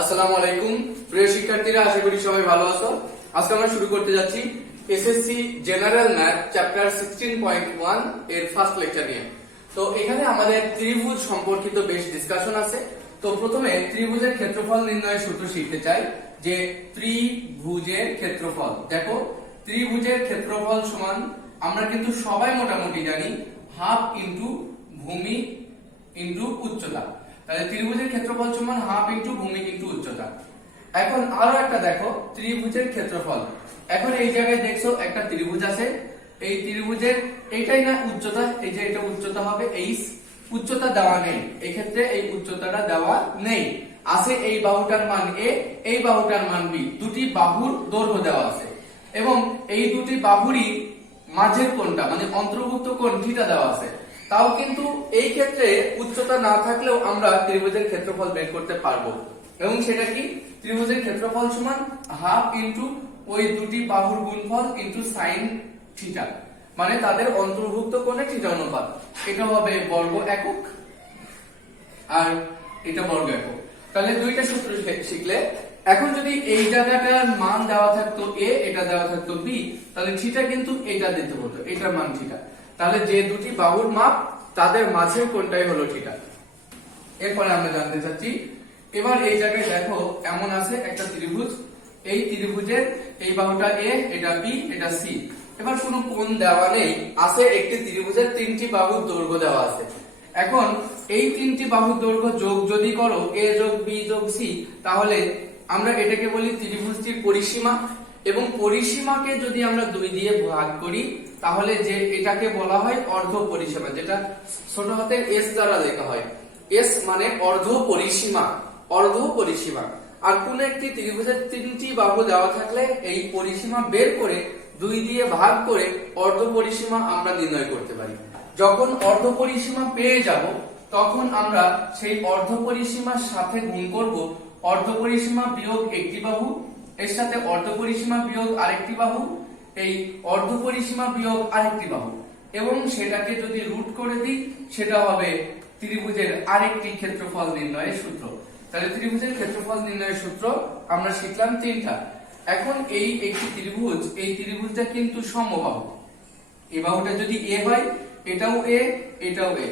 আসসালামু আলাইকুম প্রিয় শিক্ষার্থীরা, আশা করি সবাই ভালো আছো। আজকে আমরা শুরু করতে যাচ্ছি এসএসসি জেনারেল ম্যাথ চ্যাপ্টার 16.1 এর ফার্স্ট লেকচার নিয়ে। তো এখানে আমাদের ত্রিভুজ সম্পর্কিত বেশ ডিসকাশন আছে। তো প্রথমে ত্রিভুজের ক্ষেত্রফল নির্ণয়ের সূত্র শিখতে চাই, যে ত্রিভুজের ক্ষেত্রফল। দেখো, ত্রিভুজের ক্ষেত্রফল সমান আমরা কিন্তু সবাই মোটামুটি জানি হাফ ইন্টু ভূমি ইন্টু উচ্চতা। তাহলে ত্রিভুজের ক্ষেত্রফল সমান হাফ ইন্টু ভূমি ইন্টু উচ্চতা। এখন আরো একটা দেখো, ত্রিভুজের ক্ষেত্রফল। এখন এই জায়গায় দেখছো একটা ত্রিভুজ আছে, এই ত্রিভুজের এইটাই না উচ্চতা, এই যে এটা উচ্চতা হবে এইচ, উচ্চতা দেওয়া নেই, এই ক্ষেত্রে এই উচ্চতাটা দেওয়া নেই। আছে এই বাহুটার মান এ, এই বাহুটার মান বি, দুটি বাহুর দৈর্ঘ্য দেওয়া আছে এবং এই দুটি বাহুরই মাঝের কোণটা মানে অন্তর্ভুক্ত কোণ থিটা দেওয়া আছে। তাও কিন্তু এই ক্ষেত্রে উচ্চতা না থাকলেও আমরা ত্রিভুজের ক্ষেত্রফল বের করতে পারবো। এবং সেটা কি? ত্রিভুজের ক্ষেত্রফল সমান হাফ ইন্টু ওই দুটি বাহুর গুণফল ইন্টু সাইন থিটা, মানে তাদের অন্তর্ভুক্ত কোণে থিটা অনুপাত। এটা হবে বর্গ একক আর এটা বর্গ একক। তাহলে দুইটা সূত্র শিখলে, এখন যদি এই জায়গাটার মান দেওয়া থাকতো এ, এটা দেওয়া থাকতো বি, তাহলে থিটা কিন্তু এটা দিতে হতো, এটার মান থিটা। তাহলে যে দুটি বাহুর মাপ তাদের মাঝের কোণটাই হলো থিটা। এরপরে আমরা জানতে চাচ্ছি, এবার এই জায়গায় দেখো এমন আছে একটা ত্রিভুজ, এই ত্রিভুজের এই বাহুটা এ, এটা বি, এটা সি। এবার কোনো কোণ দেওয়া নেই, আছে একটি ত্রিভুজের তিনটি বাহুর দৈর্ঘ্য দেওয়া আছে। এখন এই তিনটি বাহুর দৈর্ঘ্য যোগ যদি করো এ যোগ বি যোগ সি, তাহলে আমরা এটাকে বলি ত্রিভুজটির পরিসীমা। এবং পরিসীমাকে যদি আমরা 2 দিয়ে ভাগ করি তাহলে যে এটাকে বলা হয় অর্ধ পরিসীমা, যেটা ছোট হাতের এস দ্বারা লেখা হয়। এস মানে অর্ধ পরিসীমা, অর্ধ পরিসীমা। আর কোন একটি ত্রিভুজের তিনটি বাহু দেওয়া থাকলে এই পরিসীমা বের করে 2 দিয়ে ভাগ করে অর্ধ পরিসীমা আমরা নির্ণয় করতে পারি। যখন অর্ধ পরিসীমা পেয়ে যাব তখন আমরা সেই অর্ধ পরিসীমার সাথে গুণ করব অর্ধ পরিসীমা বিয়োগ একটি বাহু, এর সাথে অর্ধ পরিসীমা বিয়োগ আরেকটি বাহু, এই অর্ধ পরিসীমা বিয়োগ আরেকটি বাহু, এবং সেটাকে যদি রুট করে দিই সেটা হবে ত্রিভুজের আরেকটি ক্ষেত্রফল নির্ণয়ের সূত্র। তাহলে ত্রিভুজের ক্ষেত্রফল নির্ণয়ের সূত্র আমরা শিখলাম 3টা। এখন এই একটি ত্রিভুজ, এই ত্রিভুজটা কিন্তু সমবাহু। এই বাহুটা যদি এ হয়, এটাও এ, এটাও এ।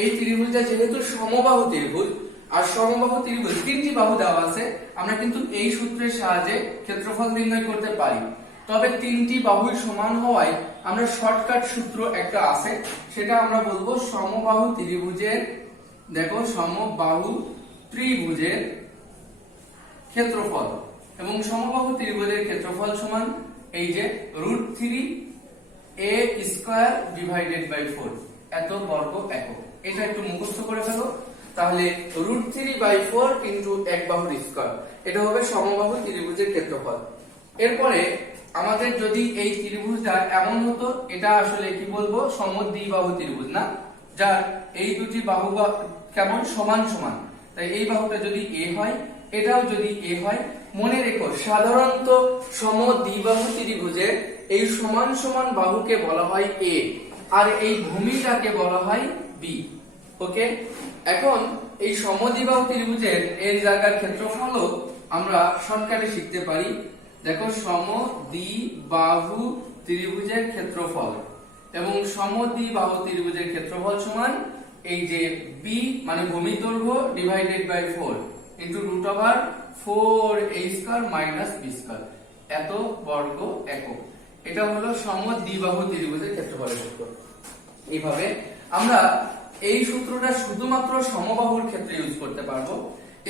এই ত্রিভুজটা যেহেতু সমবাহু ত্রিভুজ, আর সমবাহু ত্রিভুজ তিনটি বাহু দেওয়া আছে, আমরা কিন্তু এই সূত্রের সাহায্যে ক্ষেত্রফল নির্ণয় করতে পারি। তবে তিনটি বাহুই সমান হওয়ায় আমরা শর্টকাট সূত্র একটা আছে, সেটা আমরা বলবো সমবাহু ত্রিভুজের, দেখো সমবাহু ত্রিভুজের ক্ষেত্রফল। এবং সমবাহু ত্রিভুজের ক্ষেত্রফল সমান এই যে √3a² / 4 এত বর্গ একক। এটা একটু মুখস্থ করে ফেলো, তাহলে √3/4 ইন্টু এক বাহুর স্কয়ার, এটা হবে সমবাহু ত্রিভুজের ক্ষেত্রফল। এরপরে আমাদের যদি এই ত্রিভুজটা এমন হতো, এটা আসলে কি বলবো সমদ্বিবাহু ত্রিভুজ না, যার এই দুটি বাহু কেমন সমান সমান। তাই এই বাহুটা যদি এ হয়, এটাও যদি এ হয়, মনে রেখো সাধারণত সমদ্বিবাহু ত্রিভুজের এই সমান সমান বাহুকে বলা হয় এ, আর এই ভূমিটাকে বলা হয় বি। ওকে, এখন এই সমদ্বিবাহু ত্রিভুজের এর জায়গার ক্ষেত্রফলও আমরা শর্টকাটে শিখতে পারি। দেখো সমদ্বিবাহু ত্রিভুজের ক্ষেত্রফল এবং সমদ্বিবাহু ত্রিভুজের ক্ষেত্রফল সমান এই যে বি মানে ভূমি দৈর্ঘ্য / 4 ইন্টু √4a² - b², এত বর্গ একক। এটা হলো সমদ্বিবাহু ত্রিভুজের ক্ষেত্রফলের সূত্র। এইভাবে আমরা এই সূত্রটা শুধুমাত্র সমবাহুর ক্ষেত্রে ইউজ করতে পারবো,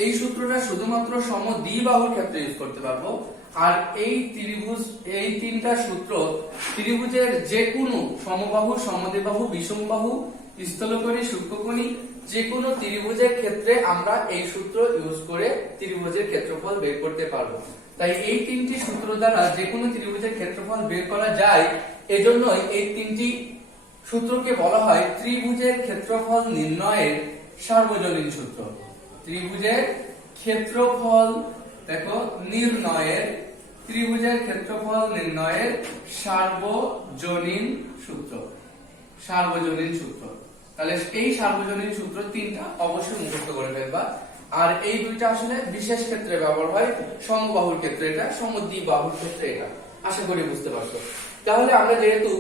এই সূত্রটা শুধুমাত্র সমদ্বিবাহুর ক্ষেত্রে ইউজ করতে পারবো। আর এই ত্রিভুজ, এই তিনটা সূত্র ত্রিভুজের যে কোনো সমবাহু, সমদ্বিবাহু, বিষমবাহু, স্থলকোণী, সূক্ষ্মকোণী যে কোনো ত্রিভুজের ক্ষেত্রে আমরা এই সূত্র ইউজ করে ত্রিভুজের ক্ষেত্রফল বের করতে পারবো। তাই এই তিনটি সূত্র দ্বারা যে কোনো ত্রিভুজের ক্ষেত্রফল বের করা যায়। এজন্যই এই তিনটি সূত্রকে বলা হয় ত্রিভুজের ক্ষেত্রফল নির্ণয়ের সার্বজনীন সূত্র। ত্রিভুজের ক্ষেত্রফল দেখো নির্ণয়ের, ত্রিভুজের ক্ষেত্রফল নির্ণয়ের সার্বজনীন সূত্র, সার্বজনীন সূত্র। তাহলে এই সার্বজনীন সূত্র 3টা অবশ্যই মুখস্থ করে ফেলবা। আর এই দুইটা আসলে বিশেষ ক্ষেত্রে ব্যবহার হয়, সমবাহুর ক্ষেত্রে এটা, সমদ্বিবাহুর ক্ষেত্রে এটা। আশা করি বুঝতে পারছো। তাহলে আমরা যেহেতু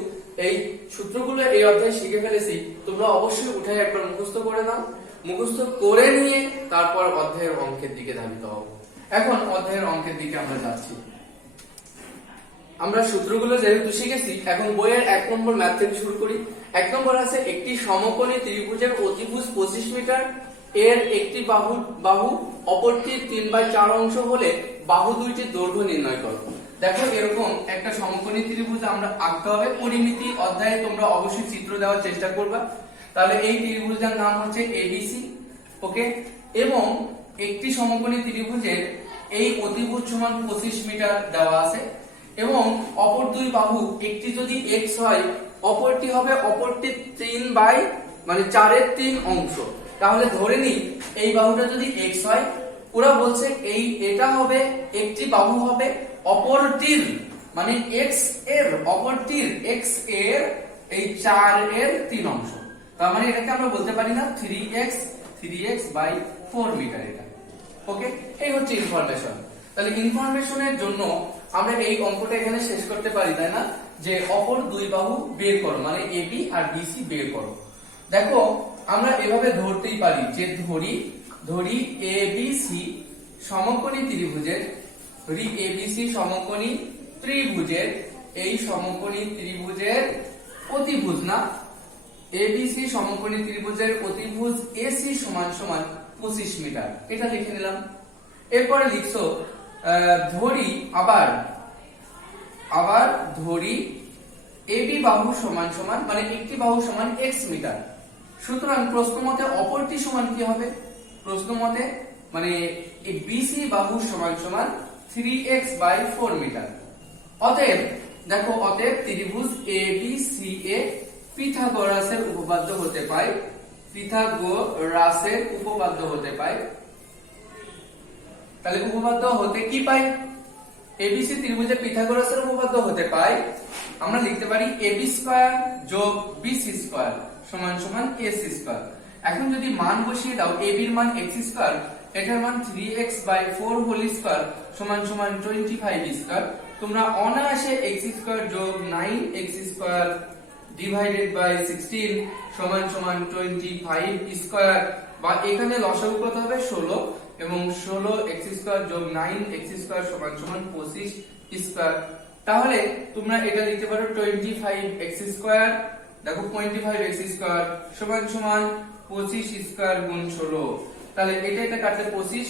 এই সূত্রগুলো এই অধ্যায়ে শিখে ফেলেছি, তোমরা অবশ্যই উঠে একবার মুখস্থ করে নাও। মুখস্থ করে নিয়ে তারপর অধ্যায়ের অঙ্কের দিকে ধাবিত হও। এখন অধ্যায়ের অঙ্কের দিকে আমরা যাচ্ছি। আমরা সূত্রগুলো যেহেতু শিখেছি, এখন বইয়ের 1 নম্বর ম্যাথ থেকে শুরু করি। 1 নম্বর আছে, একটি সমকোণী ত্রিভুজের অতিভুজ 25 মিটার, এর একটি বাহু অপরটির 3/4 অংশ হলে বাহু দুইটির দৈর্ঘ্য নির্ণয় করো। দেখো, এরকম একটা সমকোণী ত্রিভুজ আমরা আঁকতে হবে। পরিমিতি অধ্যায়ে তোমরা অবশ্যই চিত্র দেওয়ার চেষ্টা করবা। তাহলে এই ত্রিভুজের নাম হচ্ছে এবিসি, ওকে। এবং একটি সমকোণী ত্রিভুজের এই অতিভুজ সমান 25 মিটার দেওয়া আছে, এবং অপর দুই বাহু, একটি যদি x হয়, অপরটি হবে অপরটির 4/3 অংশ। তাহলে ধরে নিই এই বাহুটা যদি x হয়, ওরা বলছে এটা হবে একটি বাহু হবে অপরটির মানে x এর অপরটির x এর এই 4/3 অংশ। তার মানে এটাকে আমরা বলতে পারি না 3x/4 মিটার এটা, ওকে। এই হচ্ছে ইনফরমেশন। তাহলে ইনফরমেশনের জন্য আমরা এই অঙ্কটা এখানে শেষ করতে পারি, তাই না? যে অপর দুই বাহু বের করো, মানে এবি আর বিসি বের করো। দেখো, আমরা এভাবে ধরতেই পারি যে ধরি এবিসি সমকোণী ত্রিভুজের, এই সমকোণী ত্রিভুজের অতিভুজ, না এবিসি সমকোণী ত্রিভুজের অতিভুজ এসি সমান 25 মিটার, এটা লিখে নিলাম। এরপরে লিখছো ধরি এবি বাহু সমান মানে একটি বাহু সমান x মিটার। সুতরাং প্রশ্ন মতে অপরটি সমান কি হবে? প্রশ্ন মতে মানে বিসি বাহু সমান 3x/4 মিটার। অতএব দেখো, ত্রিভুজ এবিসিএ পিথাগোরাসের উপপাদ্য হতে পায়, তাহলে উপপাদ্য হতে কি পাই? এবিসি ত্রিভুজে পিথাগোরাসের উপপাদ্য হতে পাই আমরা লিখতে পারি ab² যোগ bc² সমান ac²। এখন যদি মান বসিয়ে দাও, ab এর মান x², এটার মান 3x/4 হোল স্কয়ার সমান 25² তোমরা অনায়াসে x² যোগ 9x² ডিভাইডেড বাই 16 সমান 25² বা এখানে লসাগু কত হবে 16, এবং 16x² যোগ 9x² সমান 25²। তাহলে তোমরা এটা লিখতে পারো 25x²। দেখো 25x² সমান 25² গুণ 16। তাহলে এটা কাটলে 25।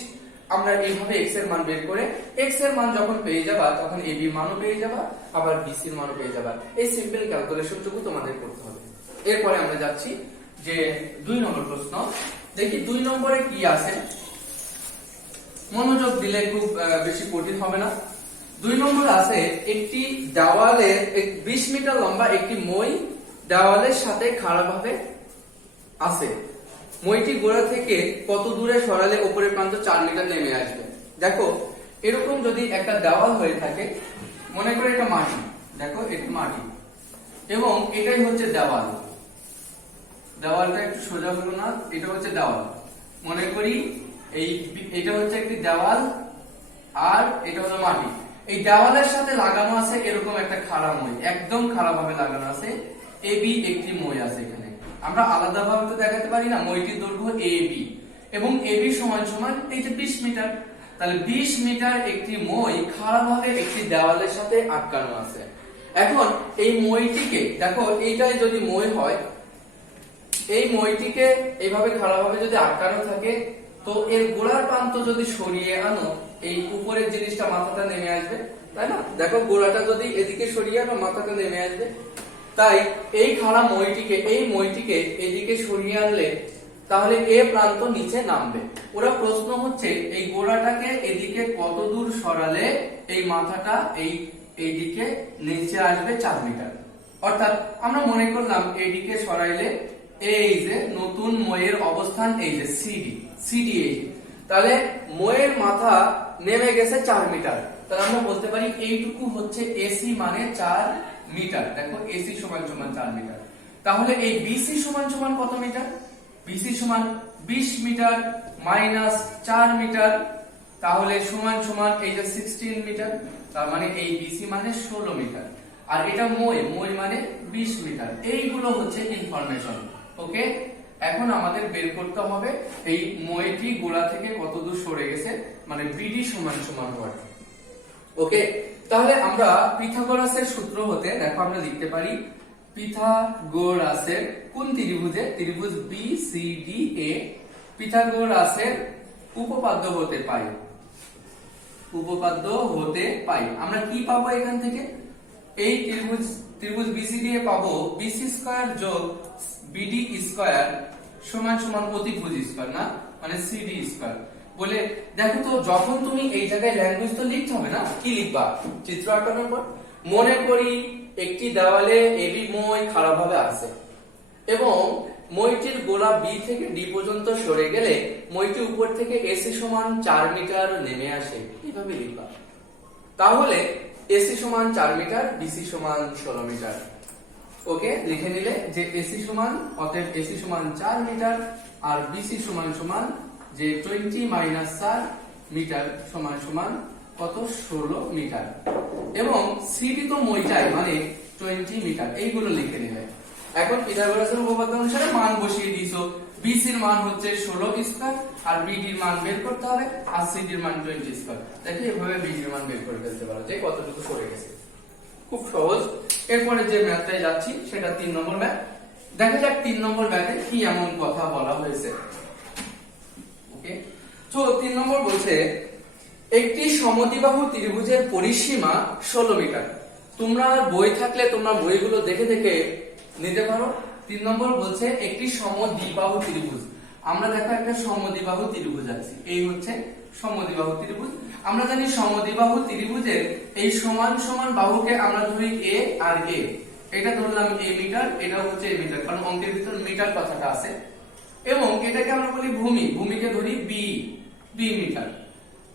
আমরা এইভাবে x এর মান বের করে x এর মান যখন পেয়ে যাবা, তখন ab এর মানও পেয়ে যাবা, আবার bc এর মানও পেয়ে যাবা। এই সিম্পল ক্যালকুলেশনটুকু তোমাদের করতে হবে। এরপরে আমরা যাচ্ছি যে 2 নম্বর প্রশ্ন। দেখি 2 নম্বরে কি আছে, মনোযোগ দিলে খুব বেশি কঠিন হবে না। 2 নম্বর আছে, একটি দেওয়ালে 20 মিটার লম্বা একটি মই দেওয়ালের সাথে খাড়াভাবে আছে। মইটি গোড়া থেকে কত দূরে সরালে উপরের প্রান্ত 4 মিটার নেমে আসবে। দেখো, এরকম যদি একটা দেওয়াল হয়ে থাকে, মনে করে এটা মাটি, দেখো এটা মাটি এবং এটাই হচ্ছে দেওয়াল। দেওয়ালটা একটু সোজা হলো না, এটা হচ্ছে দেওয়াল। মনে করি এটা হচ্ছে একটি দেওয়াল আর এটা হলো মাটি। এই দেওয়ালের সাথে লাগানো আছে এরকম একটা খাড়া মই, একদম খাড়া ভাবে লাগানো আছে। এবি একটি মই আছে এখানে, আমরা আলাদা ভাবে তো দেখাতে পারি না। মইটির দৈর্ঘ্য এবি এবং এবি সমান এই যে 20 মিটার। তাহলে 20 মিটার একটি মই খাড়া ভাবে একটি দেওয়ালের সাথে আটকানো আছে। এখন এই মইটিকে দেখো, এইটাই যদি মই হয়, এই মইটিকে এইভাবে খাড়া ভাবে যদি আটকানো থাকে, তো এর গোড়ার প্রান্ত যদি সরিয়ে আনো, এই উপরের জিনিসটা মাথাটা নেমে আসবে, তাই না? দেখো, গোড়াটা যদি এদিকে সরিয়ে আনো, মাথাটা নেমে আসবে। তাই এই খাড়া মইটিকে এদিকে সরিয়ে আনলে তাহলে এ প্রান্ত নিচে নামবে। ওরা প্রশ্ন হচ্ছে এই গোড়াটাকে এদিকে কত দূর সরালে এই মাথাটা এইদিকে নিচে আসবে 4 মিটার। অর্থাৎ আমরা মনে করলাম এইদিকে সরাইলে এই যে নতুন মইয়ের অবস্থান এই যে সিডি তাহলে মইয়ের মাথা নেমে গেছে 4 মিটার। তাহলে আমরা বলতে পারি এইটুকু হচ্ছে এসি মানে 4 মিটার। দেখো, এসি সমান 4 মিটার। তাহলে এই বিসি সমান কত মিটার? বিসি সমান 20 মিটার -4 মিটার, তাহলে সমান সমান এই যে 16 মিটার, তার মানে এই বিসি মানে 16 মিটার, আর এটা মই মানে 20 মিটার। এইগুলো হচ্ছে ইনফরমেশন। ওকে, এখন আমাদের বের করতে হবে এই মইটি গোড়া থেকে কত দূর সরে গেছে, মানে বিডি সমান সমান হওয়ার। ওকে, তাহলে আমরা পিথাগোরাসের সূত্র হতে দেখো আমরা লিখতে পারি পিথাগোরাসের কোন ত্রিভুজে, ত্রিভুজ BCDA, পিথাগোরাসের উপপাদ্য হতে পাই, উপপাদ্য হতে পাই আমরা কি পাবো এখান থেকে, এই ত্রিভুজ BCDA পাবো BC স্কয়ার যোগ BD স্কয়ার সমান সমান অতিভুজ স্কয়ার, না মানে CD স্কয়ার। বলে দেখো তো, যখন তুমি এই জায়গায় ল্যাঙ্গুয়েজ তো লিখতে হবে না, কি লিখবা, চিত্র আঁকানোর পর মনে করি একটি দেওয়ালে এবি মই খারাপ ভাবে আছে এবং মইটির গোড়া বি থেকে ডি পর্যন্ত সরে গেলে মইটি উপর থেকে এসি সমান 4 মিটার নেমে আসে, এইভাবে লিখবা। তাহলে এসি সমান 4 মিটার, বিসি সমান 16 মিটার। ওকে, লিখে নিলে যে এসি সমান, অতএব এসি সমান 4 মিটার আর বিসি সমান সমান যে 20 - 4 মিটার সমান সমান কত, 16 মিটার। এবং সিডি তো মইটাই মানে 20 মিটার, এইগুলো লিখে নিলে। এখন পিথাগোরাসের উপপাদ্য অনুসারে মান বসিয়ে দিয়েছো, বিসির মান হচ্ছে 16 স্কয়ার আর বিডির মান বের করতে হবে, আর সিডির মান 20 স্কয়ার। দেখি এভাবে বিডির মান বের করে ফেলতে পারো যে কতটুকু সরে গেছে, খুব সহজ। এরপরে যে ম্যাথটায় যাচ্ছি সেটা 3 নম্বর ম্যাথ। দেখা যাক 3 নম্বর ম্যাথে কি এমন কথা বলা হয়েছে। ওকে, তো 3 নম্বর বলছে একটি সমদ্বিবাহু ত্রিভুজের পরিসীমা 16 মিটার। তোমরা বই থাকলে তোমরা বইগুলো দেখে দেখে নিতে পারো। 3 নম্বর বলছে একটি সমদ্বিবাহু ত্রিভুজ। আমরা দেখো একটা সমদ্বিবাহু ত্রিভুজ আছে, এই হচ্ছে সমদ্বিবাহু ত্রিভুজ। আমরা জানি সমদ্বিবাহু ত্রিভুজের এই সমান সমান বাহুকে আমরা ধরি এ আর এ, এটা ধরলাম এ মিটার, এটা হচ্ছে এ মিটার, কারণ অঙ্কের ভিতর মিটার কথাটা আছে। এবং এটাকে আমরা বলি ভূমি, ভূমিকে ধরি বি মিটার।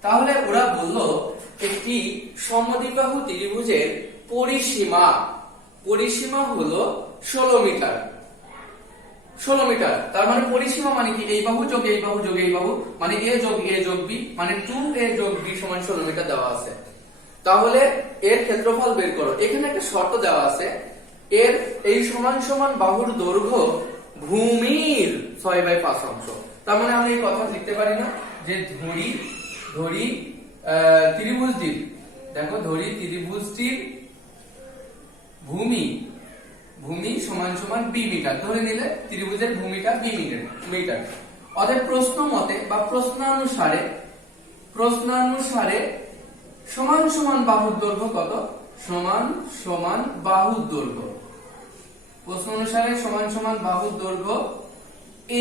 তাহলে ওরা বলল একটি সমদ্বিবাহু ত্রিভুজের পরিসীমা হলো 16 মিটার। 16 মিটার, তার মানে পরিসীমা মানে কি, এই বাহু যোগ এই বাহু যোগ এই বাহু মানে a যোগ a যোগ b মানে 2a যোগ b সমান 16 মিটার দেওয়া আছে। তাহলে এর ক্ষেত্রফল বের করো। এখানে একটা শর্ত দেওয়া আছে, এর এই সমান সমান বাহুর দৈর্ঘ্য ভূমির 6/5 অংশ। তার মানে আমরা এই কথা লিখতে পারি না যে ধরি ত্রিভুজটির, দেখো ধরি ত্রিভুজটির ভূমি সমান সমান বি মিটার, ধরে নিলে ত্রিভুজের ভূমিটা বি মিটার। অতএব প্রশ্ন মতে বা প্রশ্নানুসারে সমান সমান বাহুর দৈর্ঘ্য কত, সমান সমান বাহুর দৈর্ঘ্য, প্রশ্ন অনুসারে সমান সমান বাহুর দৈর্ঘ্য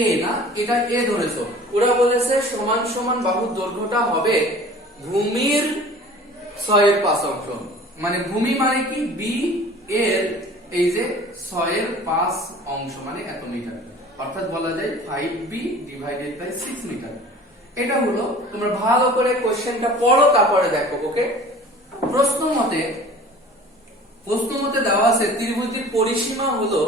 এ, না এটা এ ধরেছো, ওরা বলেছে সমান সমান বাহুর দৈর্ঘ্যটা হবে ভূমির 6/5 অংশ। মানে ভূমি মানে কি, বি এর এই যে 6/5 অংশ মানে এত মিটার, অর্থাৎ বলা যায় 5b / 6 মিটার। এটা হলো, তোমরা ভালো করে কোশ্চেনটা পড়ো তারপরে দেখো। ওকে, প্রশ্ন মতে দেওয়া আছে ত্রিভুজটির পরিসীমা হলো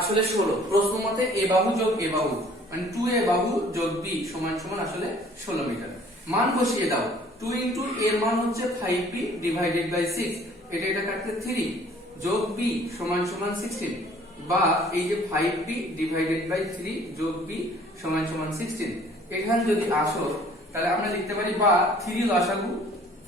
আসলে 16। প্রশ্ন মতে এ বাহু যোগ এ বাহু মানে 2a বাহু যোগ b সমান সমান আসলে 16 মিটার। মান বসিয়ে দাও, 2 * এর মান হচ্ছে 5b / 6, এটা কাটলে 3 যোগ b সমান সমান 16, বা এই যে 5b / 3 যোগ b সমান সমান 16। এখানে যদি আসো তাহলে আমরা লিখতে পারি বা 3 লসাগু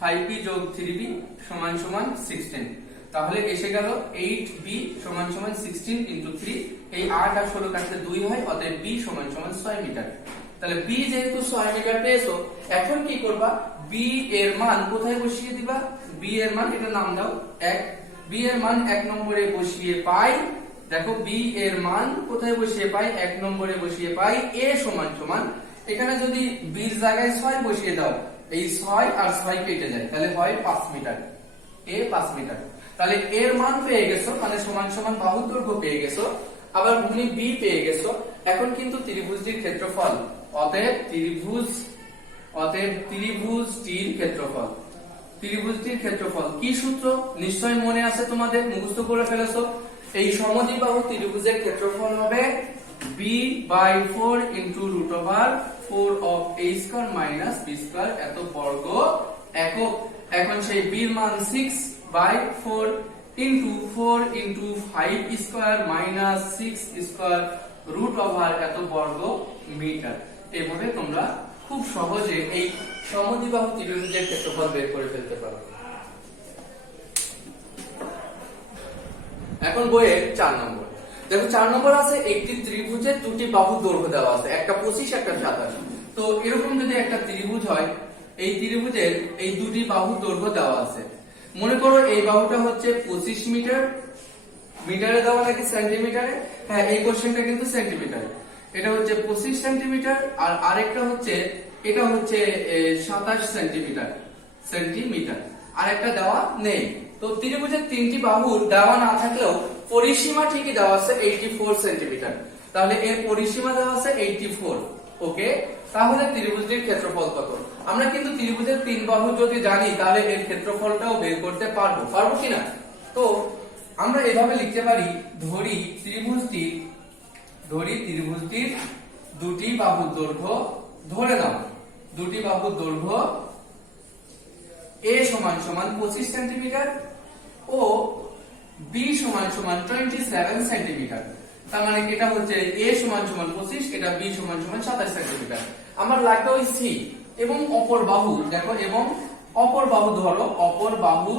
5b যোগ 3b সমান সমান 16। তাহলে এসে গেল 8b সমান সমান 16 * 3, এই 8 আর 16 কাটলে 2 হয়, অতএব b সমান সমান 6 মিটার। তাহলে b যেহেতু 6 মিটার পেয়েছো, এখন কি করবা, b এর মান কোথায় বসিয়ে দিবা, b এর মান এটা নাম দাও 1, b এর মান 1 নম্বরে বসিয়ে পাই। দেখো b এর মান কোথায় বসিয়ে পাই, 1 নম্বরে বসিয়ে পাই a সমান সমান, এখানে যদি b এর জায়গায় 6 বসিয়ে দাও, এই 6 আর 6 কেটে যায়, তাহলে হয় 5 মিটার, a 5 মিটার। তাহলে এর মান পেয়ে গেছো, মানে সমান সমান বাহুর দৈর্ঘ্য পেয়ে গেছো, আবার ভূমি b পেয়ে গেছো। এখন কিন্তু ত্রিভুজটির ক্ষেত্রফল, অতএব ত্রিভুজটির ক্ষেত্রফল কি সূত্র নিশ্চয় মনে আছে তোমাদের, মুখস্থ করে ফেলেছো। এই সমদ্বিবাহু ত্রিভুজের ক্ষেত্রফল হবে b/4 × √4 4 of a square minus b square এত বর্গ একক। এখন সেই b এর মান 6/4 into 4 into 5 square minus 6 square root over এত বর্গ মিটার। এভাবে তোমরা খুব সহজে এই সমদ্বিবাহু ত্রিভুজের ক্ষেত্রফল বের করে ফেলতে পারো। এখন বইয়ের 4 নম্বর দেখো, 4 নম্বর আছে একটি ত্রিভুজের দুটি বাহু দৈর্ঘ্য দেওয়া আছে, একটা 25 একটা 27। তো এরকম যদি একটা ত্রিভুজ হয়, এই ত্রিভুজের এই দুটি বাহু দৈর্ঘ্য দেওয়া আছে। মনে করো এই বাহুটা হচ্ছে 25 মিটার, মিটারে দেওয়া নাকি সেন্টিমিটারে? হ্যাঁ, এই কোশ্চেনটা কিন্তু সেন্টিমিটারে। এটা হচ্ছে 25 সেন্টিমিটার আর আরেকটা হচ্ছে এটা হচ্ছে 27 সেন্টিমিটার। আরেকটা দেওয়া নেই। তো ত্রিভুজের তিনটি বাহু দেওয়া না থাকলেও পরিসীমা ঠিকই দেওয়া আছে 84 সেন্টিমিটার। তাহলে এর পরিসীমা দেওয়া আছে 84। ওকে, তাহলে ত্রিভুজটির ক্ষেত্রফল কত? আমরা কিন্তু ত্রিভুজের তিন বাহু যদি জানি তাহলে এর ক্ষেত্রফলটাও বের করতে পারবো কিনা? তো আমরা এভাবে লিখতে পারি, ধরি ত্রিভুজটির দুটি বাহুর দৈর্ঘ্য, ধরে নাও দুটি বাহুর দৈর্ঘ্য a সমান সমান 25 সেন্টিমিটার ও b সমান সমান 27 সেন্টিমিটার। তার মানে এটা হচ্ছে a সমান সমান 25, এটা b সমান সমান 27 সেন্টিমিটার। আমার লাগবে ওই c এবং অপর বাহু, দেখো এবং অপর বাহু ধরো, অপর বাহু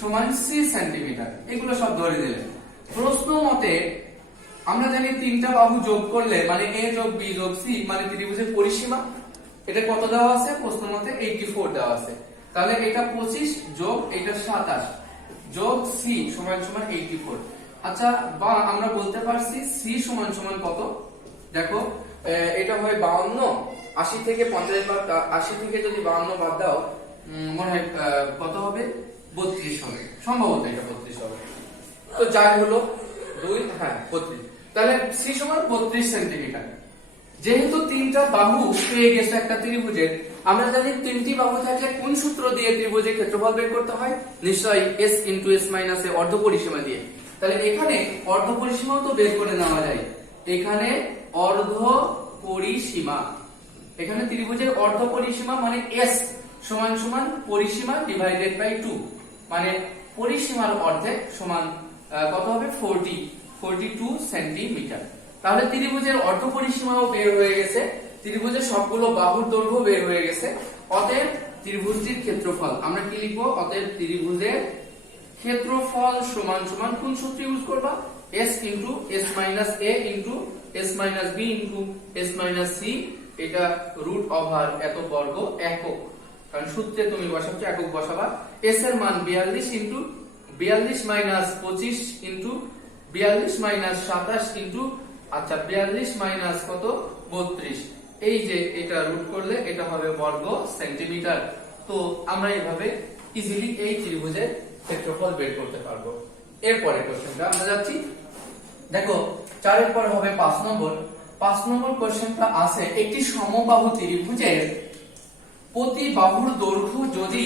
সমান c সেন্টিমিটার। এগুলো সব ধরে দিলে প্রশ্ন মতে আমরা জানি তিনটা বাহু যোগ করলে মানে a যোগ b যোগ c মানে ত্রিভুজের পরিসীমা। এটা কত দেওয়া আছে? প্রশ্ন মতে 84 দেওয়া আছে। তাহলে এটা 25 যোগ এটা 27 যোগ c সমান সমান 84। আচ্ছা, বা আমরা বলতে পারছি c সমান সমান কত? দেখো এটা হয় 52, 80 থেকে 50 বাদ 80 থেকে যদি 52 বাদ দাও মনে হয় কত হবে? 32 হবে, সম্ভবত এটা 32 হবে। তো যাই হলো 2, হ্যাঁ 32। তাহলে c সমান 32 সেন্টিমিটার। যেহেতু তিনটা বাহু পেয়ে গেছে একটা ত্রিভুজের, আমরা জানি তিনটি বাহু থাকলে কোন সূত্র দিয়ে ত্রিভুজের ক্ষেত্রফল বের করতে হয়? নিশ্চয়ই s * s - a অর্ধ পরিসীমা দিয়ে। তাহলে এখানে অর্ধ পরিসীমাও তো বের করে নেওয়া যায়। এখানে অর্ধ পরিসীমা, এখানে ত্রিভুজের অর্ধ পরিসীমা মানে s সমান সমান পরিসীমা ডিভাইডেড বাই 2, মানে পরিসীমার অর্ধেক সমান কত হবে? 42 সেন্টিমিটার। তাহলে ত্রিভুজের অর্ধ পরিসীমাও বের হয়ে গেছে, ত্রিভুজের সবগুলো বাহুর দৈর্ঘ্য বের হয়ে গেছে। অতএব ত্রিভুজটির ক্ষেত্রফল আমরা কি লিখবো? অতএব ত্রিভুজের ক্ষেত্রফল সমান সমান কোন সূত্র ইউজ করবা? s * s - a * s - b * s - c, এটা রুট ওভার এত বর্গ একক। কারণ সূত্রে তুমি বসাচ্ছ একক বসাবা। s এর মান 42 * 42 - 25 * 42 - 27 আচ্ছা 42 মাইনাস কত? 32। এই যে এটা রুট করলে এটা হবে বর্গ সেন্টিমিটার। তো আমরা এইভাবে ইজিলি এই ত্রিভুজের ক্ষেত্রফল বের করতে পারবো। এরপরে কোশ্চেনটা আমরা যাচ্ছি, দেখো 4 এর পরে হবে 5 নম্বর। 5 নম্বর কোশ্চেনটা আছে, একটি সমবাহু ত্রিভুজের প্রতি বাহুর দৈর্ঘ্য যদি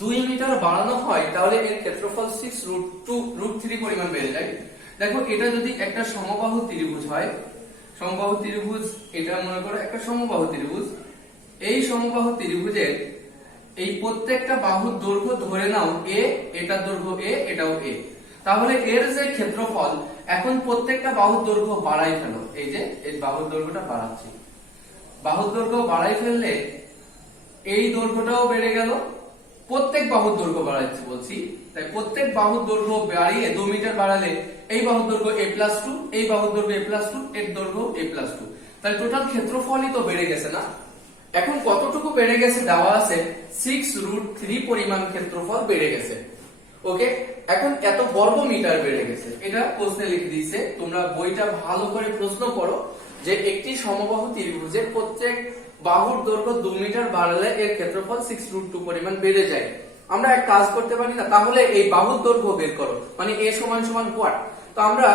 2 মিটার বাড়ানো হয় তাহলে এর ক্ষেত্রফল 6√2√3 পরিমাণ বেড়ে যায়। দেখো এটা যদি একটা সমবাহু ত্রিভুজ হয়, সমবাহু ত্রিভুজ, এটা মনে করো একটা সমবাহু ত্রিভুজ। এই সমবাহু ত্রিভুজের এই প্রত্যেকটা বাহুর দৈর্ঘ্য ধরে নাও a, এটার দৈর্ঘ্য a, এটাও a। তাহলে এর যে ক্ষেত্রফল, এখন প্রত্যেকটা বাহুর দৈর্ঘ্য বাড়াই ফেলো। এই যে এই বাহুর দৈর্ঘ্যটা বাড়াচ্ছি, বাহুর দৈর্ঘ্য বাড়াই ফেললে এই দৈর্ঘ্যটাও বেড়ে গেল। প্রত্যেক বাহুর দৈর্ঘ্য বাড়াচ্ছি বলছি, তাই প্রত্যেক বাহুর দৈর্ঘ্য বাড়িয়ে 2 মিটার বাড়ালে এই বাহুর দৈর্ঘ্য a+2, এই বাহুর দৈর্ঘ্য a+2, এর দৈর্ঘ্য a+2। তাহলে টোটাল ক্ষেত্রফলই তো বেড়ে গেছে না? এখন কতটুকু বেড়ে গেছে দেওয়া আছে, 6√3 পরিমাণ ক্ষেত্রফল বেড়ে গেছে। ওকে, এখন এত বর্গ মিটার বেড়ে গেছে, এটা প্রশ্নে লিখে দিয়েছে। তোমরা বইটা ভালো করে প্রশ্ন করো যে একটি সমবাহু ত্রিভুজের প্রত্যেক বাহুর দৈর্ঘ্য 2 মিটার বাড়লে এর ক্ষেত্রফল 6√2 পরিমাণ বেড়ে যায়। আমরা এক কাজ করতে পারি না? তাহলে এই বাহুর দৈর্ঘ্য বের করো, মানে a সমান সমান হোয়াট। তো আমরা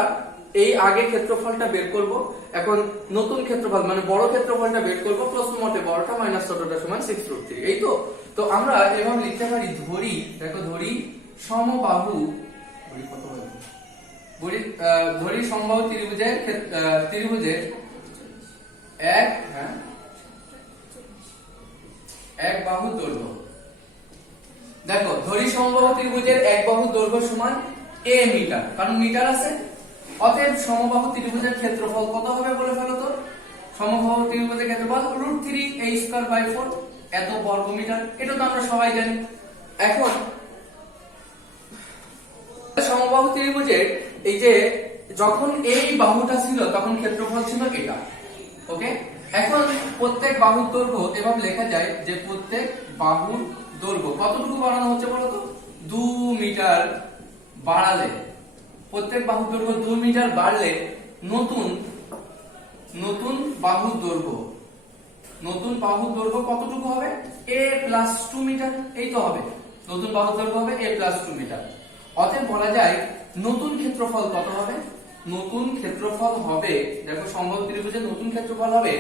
এই আগে ক্ষেত্রফলটা বের করব, এখন নতুন ক্ষেত্রফল মানে বড় ক্ষেত্রফলটা বের করব। প্রশ্ন মতে বড়টা মাইনাস ছোটটা সমান 6√3, এই তো। তো আমরা এভাবে লিখতে পারি, ধরি, দেখো ধরি সমবাহু, ধরি সমবাহু ত্রিভুজের এক এক বাহু দৈর্ঘ্য। দেখো ধরি সমবাহু ত্রিভুজের এক বাহু দৈর্ঘ্য সমান a মিটার, কারণ মিটার আছে। অতএব সমবাহু ত্রিভুজের ক্ষেত্রফল কত হবে বলে ফেলো তো। সমবাহু ত্রিভুজের ক্ষেত্রফল √3a²/4 এত বর্গ মিটার। এটা তো আমরা সবাই জানি। এখন সমবাহু ত্রিভুজের এই যে যখন এই বাহুটা ছিল তখন ক্ষেত্রফল ছিল এটা, ওকে। এখন প্রত্যেক বাহুর দৈর্ঘ্য এভাবে লেখা যায় যে প্রত্যেক বাহুর দৈর্ঘ্য কতটুকু বাড়ানো হচ্ছে বলতো, 2 মিটার বাড়ালে, প্রত্যেক বাহুর দৈর্ঘ্য 2 মিটার বাড়লে নতুন বাহুর দৈর্ঘ্য কতটুকু হবে, a+2 মিটার। এই তো হবে নতুন বাহুর দৈর্ঘ্য হবে a+2 মিটার। অতএব বলা যায় নতুন ক্ষেত্রফল কত হবে, নতুন ক্ষেত্রফল হবে, দেখো সমবাহু ত্রিভুজের নতুন ক্ষেত্রফল হবে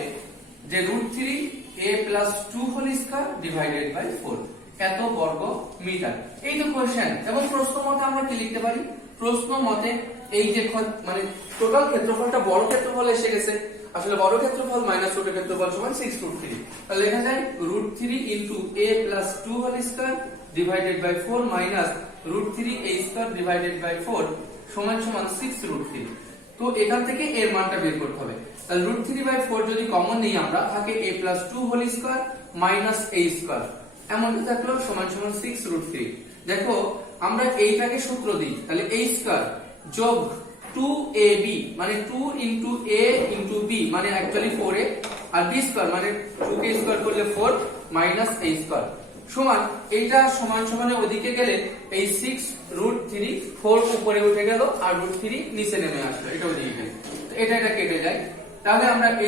যে √3a+2² এত বর্গ মিটার। এই তো কোশ্চেন। এবং প্রশ্ন মতে আমরা কি লিখতে পারি, প্রশ্ন মতে এই যে মানে টোটাল ক্ষেত্রফলটা বড় ক্ষেত্রফল এসে গেছে। আসলে বড় ক্ষেত্রফল মাইনাস ছোট ক্ষেত্রফল সমান 6√3। তাহলে লেখা যায় √3a+2² মাইনাস √3a² সমান 6√3। তো এখান থেকে এর মানটা বের করতে হবে। তাহলে √3/4 যদি কমন নেই আমরা, থাকে a+2² মাইনাস a², এমনটা থাকলো সমান 6√3। দেখো আমরা এইটাকে সূত্র দিই, তাহলে a² যোগ 2ab মানে 2 * a * b মানে অ্যাকচুয়ালি 4a, আর b² মানে 2k² করলে 4 মাইনাস a² সমান এইটা সমানে ওদিকে গেলে এই 6√3 4 উপরে উঠে গেল আর √3 নিচে নেমে আসলো, এটা ওদিকে গেলে এটা কেটে যায়। তাহলে আমরা a²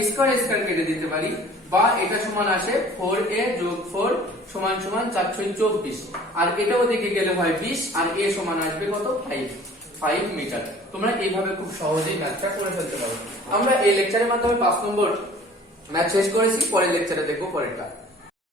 কেটে দিতে পারি, বা এটা সমান আসে 4a যোগ 4 সমান 424, আর এটা ওদিকে গেলে হয় 20, আর a সমান আসবে কত, 5 মিটার। তোমরা এইভাবে খুব সহজেই ম্যাথটা করে ফেলতে পারো। আমরা এই লেকচারের মাধ্যমে 5 নম্বর ম্যাথ শেষ করেছি, পরের লেকচারে দেখবো পরেরটা।